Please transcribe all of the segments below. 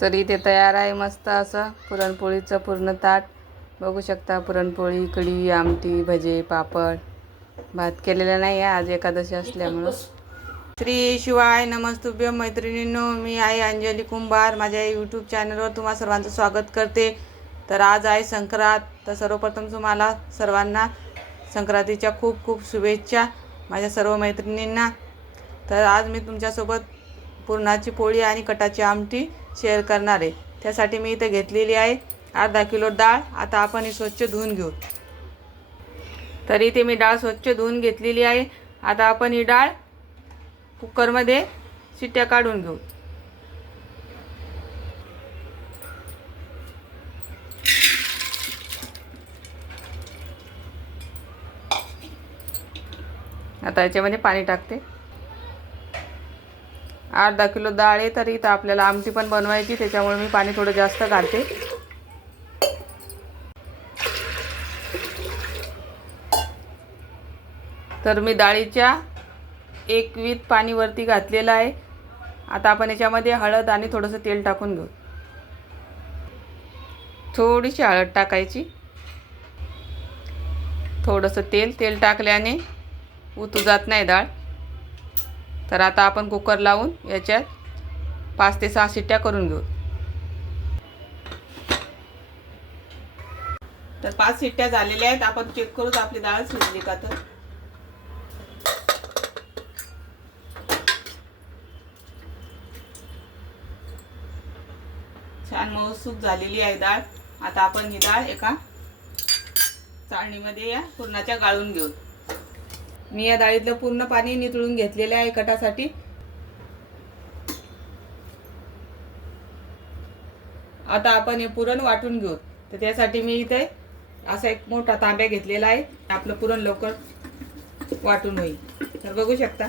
तर इथे तयार आहे मस्त असं. पुरणपोळीचं पूर्ण ताट. बघू शकता पुरणपोळी कढी आमटी भजे पापड. भात केलेला नाही आहे आज एकादशी असल्यामुळं. श्री शिवाय नमस्तुभ्य मैत्रिणींनो मी आहे अंजली कुंभार. माझ्या यूट्यूब चॅनलवर तुम्हा सर्वांचं स्वागत करते. तर आज आहे संक्रांत. तर सर्वप्रथम तुम्हाला सर्वांना संक्रांतीच्या खूप खूप शुभेच्छा माझ्या सर्व मैत्रिणींना. तर आज मी तुमच्यासोबत पुरणाची पोळी आणि कटाची आमटी शेअर करणार आहे. त्यासाठी मी इथे घेतलेली आहे अर्धा किलो डाळ. आता आपण ही स्वच्छ धुवून घेऊ. तर इथे मी डाळ स्वच्छ धुवून घेतलेली आहे. आता आपण ही डाळ कुकरमध्ये शिट्ट्या काढून घेऊ. आता याच्यामध्ये पाणी टाकते. अर्धा किलो डाळ आहे तर इथं आपल्याला आमटी पण बनवायची त्याच्यामुळे मी पाणी थोडं जास्त घालते. तर मी डाळीच्या एक वीत पाणी वरती घातलेलं आहे. आता आपण याच्यामध्ये हळद आणि थोडंसं तेल टाकून घेऊ. थोडीशी हळद टाकायची. थोडंसं तेल तेल टाकल्याने उतू जात नाही डाळ. तर आता आपण कुकर लावून याच्यात पाच ते सहा शिट्ट्या करून घेऊ. तर पाच शिट्ट्या झालेल्या आहेत. आपण चेक करूच आपली डाळ शिजली का तर. छान मऊसूक झालेली आहे डाळ. आता आपण ही डाळ एका चाळणीमध्ये या पुरणाच्या गाळून घेऊ. मी या डाळीतलं पूर्ण पाणी नितळून घेतलेलं आहे कटासाठी. आता आपण हे पुरण वाटून घेऊ. तर त्यासाठी मी इथे असा एक मोठा तांब्या घेतलेला आहे. आपलं पुरण लवकर वाटून होईल. तर बघू शकता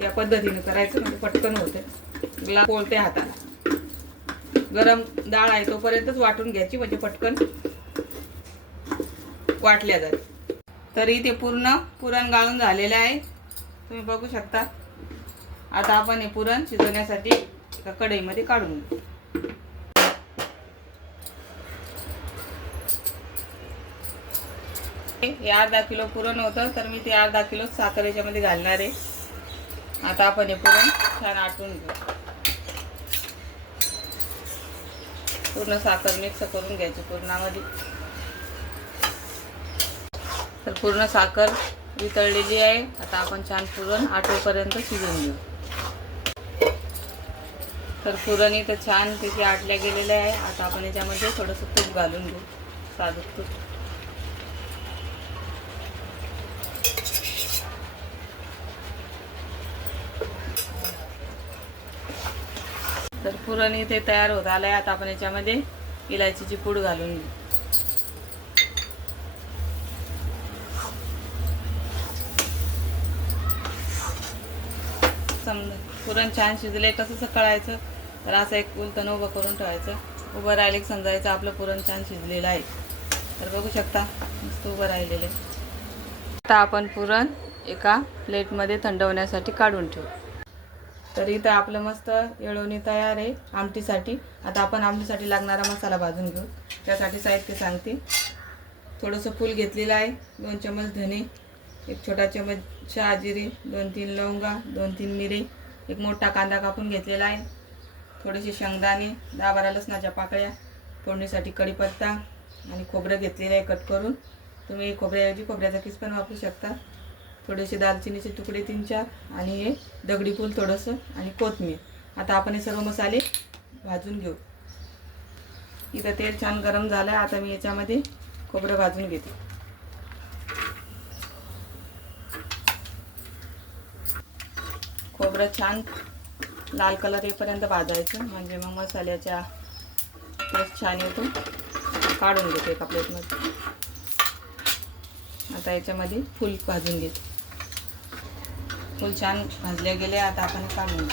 या पद्धतीने करायचं म्हणजे पटकन होतं. ग्लास पोळते हाताला. गरम डाळ आहे तोपर्यंतच वाटून घ्यायची म्हणजे पटकन वाटल्या जाते. तरी ते पूर्ण पुरण गाळून झालेलं आहे. तुम्ही बघू शकता. आता आपण हे पुरण शिजवण्यासाठी एका कढईमध्ये काढून घेऊ. हे अर्धा किलो पुरण होतं तर मी ते अर्धा किलो साखर याच्यामध्ये घालणार आहे. आता आपण हे पुरण छान आटून घेऊ. पूर्ण साखर मिक्स करून घ्यायची पुरणामध्ये. तर पूर्ण साखर वितळलेली आहे. आता आपण छान पुरण आठवेपर्यंत शिजवून घेऊ. तर पुरण इथं छान त्याची आटल्या गेलेलं आहे. आता आपण याच्यामध्ये थोडंसं तूप घालून घेऊ. साधं तूप. तर पुरण इथे तयार होत आलं आहे आता आपण याच्यामध्ये इलायचीची पूड घालून घेऊ. समजा. पुरण छान शिजले कसं कळायचं? तर असं एक उलटण उभं करून ठेवायचं. उभं राहिले समजायचं आपलं पुरण छान शिजलेलं आहे. तर बघू शकता मस्त उभं राहिलेलं आहे. आता आपण पुरण एका प्लेटमध्ये थंड होण्यासाठी काढून ठेवू. तर इथं आपलं मस्त येळवणी तयार आहे आमटीसाठी. आता आपण आमटीसाठी लागणारा मसाला भाजून घेऊ. त्यासाठी साहित्य सांगते. थोडंसं फूल घेतलेलं आहे. दोन चमच धने एक छोटा चमच शहा जिरे दोन तीन लवंगा दोन तीन मिरे एक मोठा कांदा कापून घेतलेला आहे. थोडेसे शेंगदाणे दहा बारा लसणाच्या पाकळ्या फोडणीसाठी कढीपत्ता आणि खोबरं घेतलेलं आहे कट करून. तुम्ही खोबऱ्याऐवजी खोबऱ्याचा किस पण वापरू शकता. थोडेसे दालचिनीचे तुकडे तीन चार आणि हे दगडी फूल थोडंसं आणि कोथमीर आता आपण हे सर्व मसाले भाजून घेऊ. इथं तेल छान गरम झालं. आहे आता मी याच्यामध्ये खोबरं भाजून घेते. खोबरं छान लाल कलर येईपर्यंत भाजायचं. म्हणजे मग मसाल्याच्या टेस्ट छान येतो. काढून घेते एका प्लेटमध्ये आता याच्यामध्ये फूल भाजून घेते. फूल छान भाजले गेले आता आपण काढून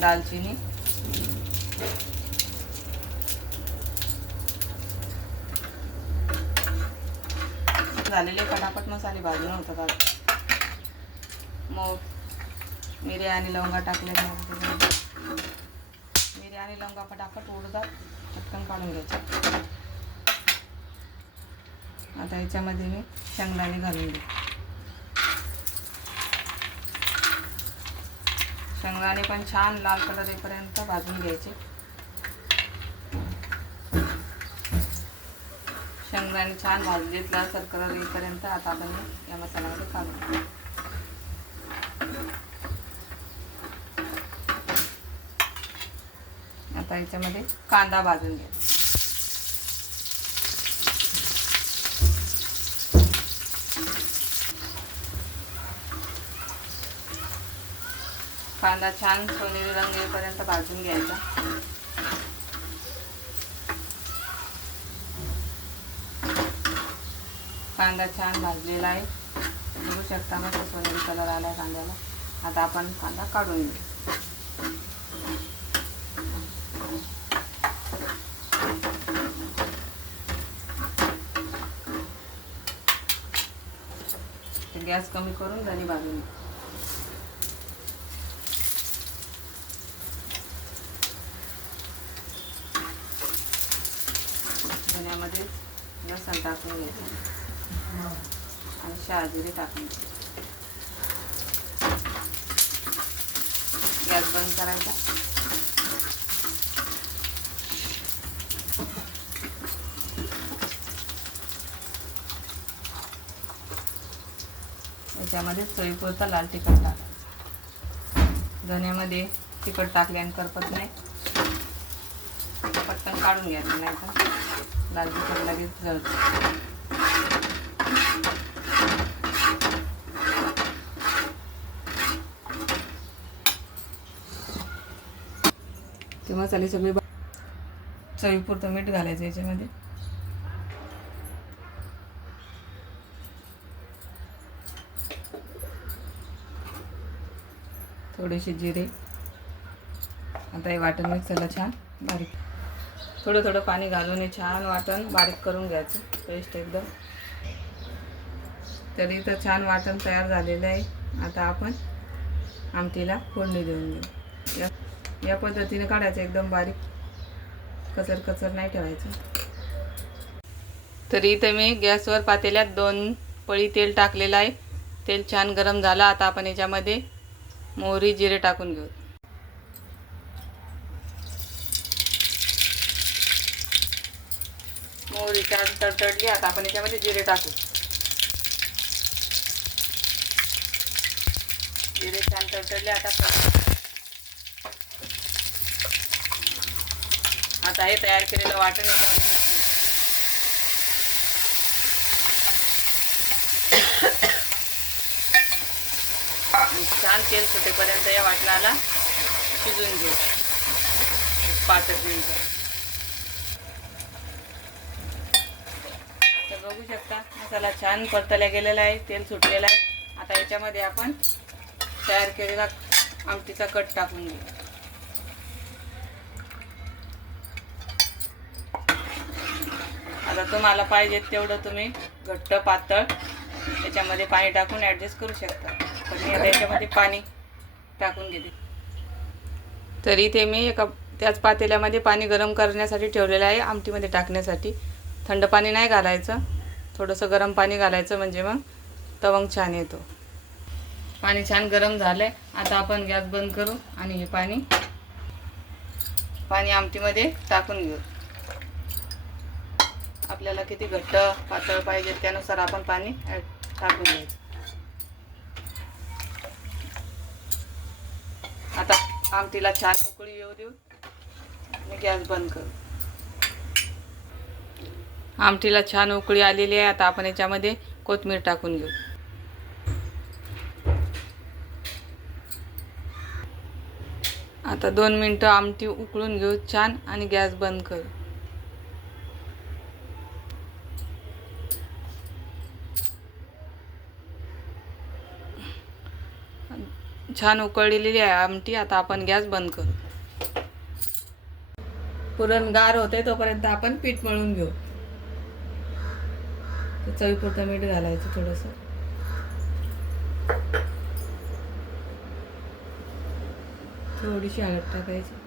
दालचिनी. झालेले पटापट मसाले भाजून होतात आज मग मिरी आणि लवंगा टाकल्या मिरी आणि लवंगा पटापट उडतात पटकन काढून घ्यायचे. आता याच्यामध्ये मी शेंगदाणे घालून घेते शेंगदाणे पण छान लाल कलर येईपर्यंत भाजून घ्यायचे. शेंगदाणे छान भाजलेत लाल कलर येईपर्यंत आता आपण या मसाल्यामध्ये काढू आता याच्यामध्ये कांदा भाजून घ्या कांदा छान सोनेरी रंग येईपर्यंत भाजून घ्यायचा. कांदा छान भाजलेला आहे. बघू शकता मस्त सोनेरी कलर आला आहे कांद्याला. आता आपण कांदा काढून घेऊ. गॅस कमी करून धनी भाजून घेऊ धण्यामध्ये लसण टाकून घ्यायचं आणि टाकून गॅस बंद करायचा. याच्यामध्ये चवीपुरता लाल तिखट टाका धण्यामध्ये तिखट टाकल्याने करपत नाही. पटकन काढून घ्यायचं नाही तर लाल तिखट लगेच जळतं. ते मसाले सगळे चवीपुरतं मीठ घालायचं याच्यामध्ये. थोडेसे जिरे. आता हे वाटण मिक्सरला छान बारीक. थोडं थोडं पाणी घालून हे छान वाटण बारीक करून घ्यायचं पेस्ट एकदम. तरी तर छान वाटण तयार झालेलं आहे. आता आपण आमटीला फोडणी देऊन देऊ. या पद्धतीने काढायचं एकदम बारीक. कचर कचर नाही ठेवायचं. तरी इथं मी गॅसवर पातेल्यात दोन पळी तेल टाकलेलं आहे. तेल छान गरम झालं आता आपण याच्यामध्ये मोहरी जिरे टाकून घेऊ. मोहरी छान तडतडली आता आपण याच्यामध्ये जिरे टाकू. जिरे छान तडतडले आता आता हे तयार केलेलं वाटण याच्यामध्ये टाकून. छान तेल सुटेपर्यंत या वाटणाला शिजून घेऊ. पाच मिनिटं. तर बघू शकता मसाला छान परतल्या गेलेला आहे तेल सुटलेलं आहे. आता याच्यामध्ये आपण तयार केलेला आमटीचा कट टाकून घेऊ. आता तुम्हाला पाहिजे तेवढं तुम्ही घट्ट पातळ त्याच्यामध्ये पाणी टाकून ॲडजस्ट करू शकता. पण मी त्याच्यामध्ये पाणी टाकून घेते तर इथे मी एका त्याच पातेल्यामध्ये पाणी गरम करण्यासाठी ठेवलेलं आहे आमटीमध्ये टाकण्यासाठी. थंड पाणी नाही घालायचं. थोडंसं गरम पाणी घालायचं म्हणजे मग तवंग छान येतो. पाणी छान गरम झालं आहे आता आपण गॅस बंद करू आणि हे पाणी पाणी आमटीमध्ये टाकून घेऊ. आपल्याला किती घट्ट पातळ पाहिजे त्यानुसार आपण पाणी टाकून घ्यायचं. आता आमटीला छान उकळी येऊ देऊ. आणि गॅस बंद करू. आमटीला छान उकळी आलेली आहे. आता आपण याच्यामध्ये कोथमीर टाकून घेऊ. आता दोन मिनटं आमटी उकळून घेऊ छान आणि गॅस बंद करू. छान उकळलेली आहे. आमटी आता आपण गॅस बंद करू. पुरण गार होते तोपर्यंत आपण पीठ मळून घेऊ. तर चवीपुरतं मीठ घालायचं थोडंसं. थोडीशी हळद टाकायची.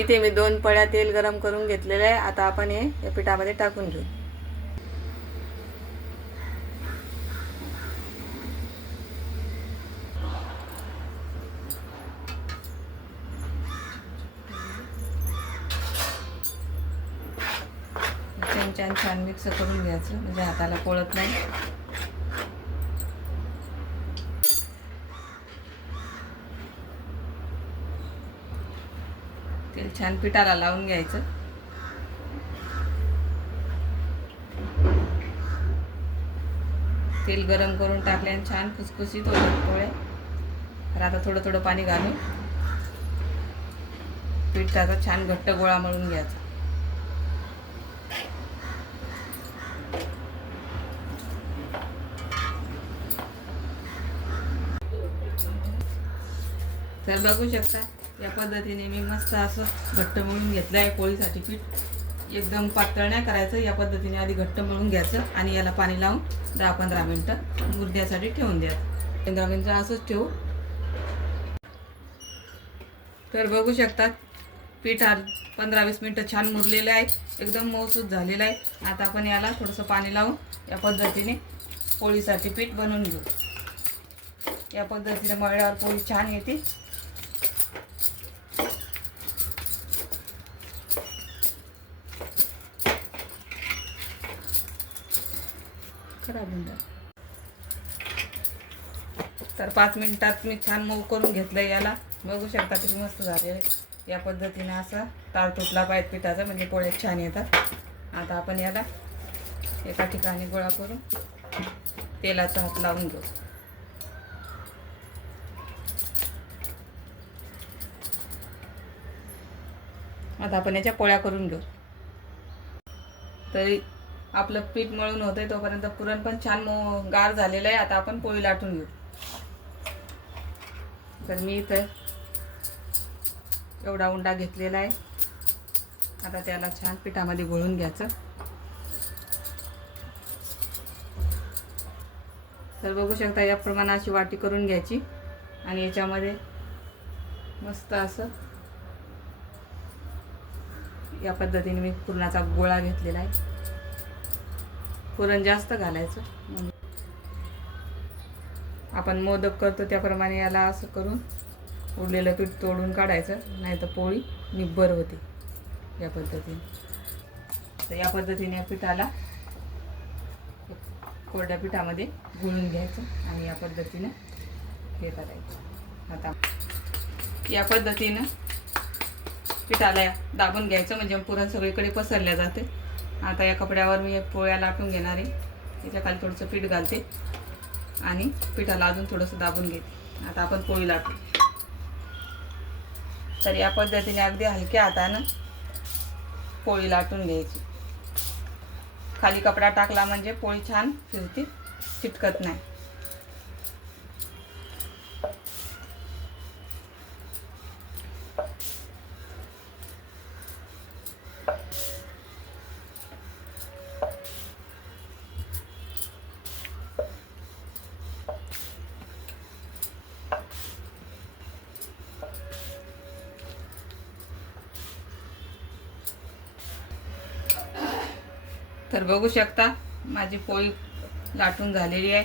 इथे मी दोन पळ्या तेल गरम करून घेतलेलं आहे. आता आपण हे या पिठामध्ये टाकून घेऊ छान छान छान मिक्स करून घ्यायचं म्हणजे हाताला पोळत नाही. तेल छान पिठाला लावून घ्यायचं. तेल गरम करून टाकल्याने छान खुसखुशीत होतात पोळ्या तर आता थोडं थोडं पाणी घालून पीठ त्याचा छान घट्ट गोळा मळून घ्यायचा. तर बघू शकता या पद्धतीने मी मस्त असं घट्ट मळून घेतलं आहे पोळीसाठी पीठ. एकदम पातळ नाही करायचं या पद्धतीने आधी घट्ट मळून घ्यायचं आणि याला पाणी लावून दहा पंधरा मिनटं मुर्द्यासाठी ठेवून द्यायचं. पंधरा मिनटं असंच ठेवू. तर बघू शकतात पीठ आ पंधरा वीस मिनटं छान मुरलेलं आहे एकदम मऊसूत झालेलं आहे. आता आपण याला थोडंसं पाणी लावून या पद्धतीने पोळीसाठी पीठ बनवून घेऊ. या पद्धतीने मळल्यावर पोळी छान येते. खराब होऊन जाईल. तर पाच मिनटात मी छान मऊ करून घेतलं याला. बघू शकता किती मस्त झाले. या पद्धतीने असा तार तुटला पाहिजे पिठाचा म्हणजे पोळ्या छान येतात. आता आपण याला एका ठिकाणी गोळा करून तेलाचा हात लावून घेऊ. आता आपण याच्या पोळ्या करून घेऊ. तरी आपलं पीठ मळून होतंय तोपर्यंत पुरण पण छान मो गार झालेलं आहे. आता आपण पोळी लाटून घेऊ. तर मी इथं एवढा उंडा घेतलेला आहे. आता त्याला छान पिठामध्ये घोळून घ्यायचं. तर बघू शकता या प्रमाणात अशी वाटी करून घ्यायची. आणि याच्यामध्ये मस्त असं या पद्धतीने मी पुरणाचा गोळा घेतलेला आहे. पुरण जास्त घालायचं. आपण मोदक करतो त्याप्रमाणे याला असं करून उरलेलं पीठ तोडून काढायचं नाही तर पोळी निब्बर होते या पद्धतीने. तर या पद्धतीने या पिठाला कोरड्या पिठामध्ये गुळून घ्यायचं आणि या पद्धतीनं हे करायचं. आता या पद्धतीनं पिठाला दाबून घ्यायचं म्हणजे पुरण सगळीकडे पसरल्या जाते. आता या कपड्यावर मी पोळ्या लाटून घेणार आहे. त्याच्याखाली थोडंसं पीठ घालते. आणि पिठाला अजून थोडंसं दाबून घेते. आता आपण पोळी लाटू तर या पद्धतीने अगदी हलक्या हातानं पोळी लाटून घ्यायची. खाली कपडा टाकला म्हणजे पोळी छान फिरते चिटकत नाही. तर बघू शकता माझी पोळी लाटून झालेली आहे.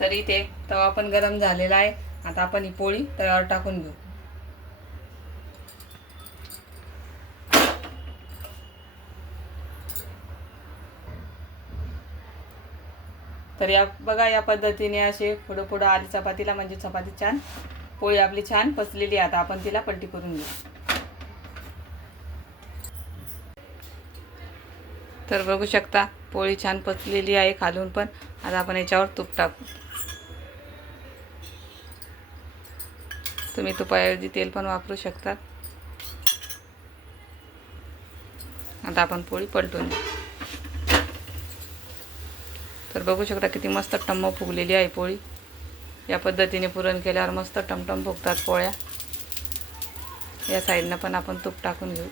तर इथे तवा पण गरम झालेला आहे. आता आपण ही पोळी तव्यावर टाकून घेऊ. तर या बघा या पद्धतीने असे पुढं पुढं आली चपातीला म्हणजे चपाती छान पोळी आपली छान पसलेली आहे. आता आपण तिला पलटी करून घेऊ. तर बघू शकता पोळी छान पचलेली आहे खालून पण. आता आपण याच्यावर तूप टाकू. तुम्ही तुपाऐवजी तेल पण वापरू शकतात आता आपण पोळी पलटून तर बघू शकता किती मस्त टम्म फुगलेली आहे पोळी. या पद्धतीने पुरण केल्यावर मस्त टमटम फुगतात पोळ्या. या साईडनं पण आपण तूप टाकून घेऊ.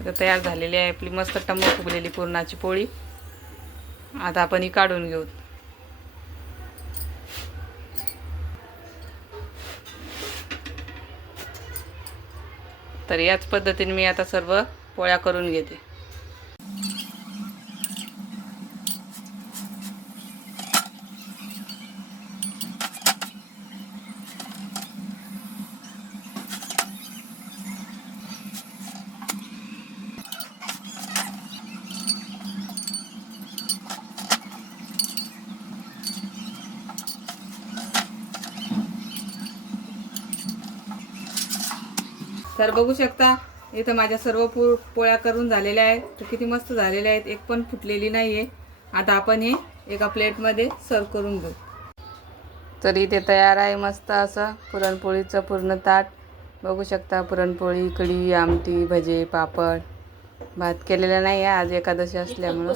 आता तयार झालेली आहे आपली मस्त टम्म फुगलेली पुरणाची पोळी. आता आपण ही काढून घेऊ. तर याच पद्धतीने मी आता सर्व पोळ्या करून घेते. तर बघू शकता इथं माझ्या सर्व पो पोळ्या करून झालेल्या आहेत. तर किती मस्त झालेल्या आहेत. एक पण फुटलेली नाही आहे आता आपण हे एका प्लेटमध्ये सर्व करून घेऊ. तर इथे तयार आहे मस्त असं. पुरणपोळीचं पूर्ण ताट. बघू शकता पुरणपोळी कढी आमटी भजे पापड. भात केलेला नाही आहे आज एकादशी असल्यामुळं.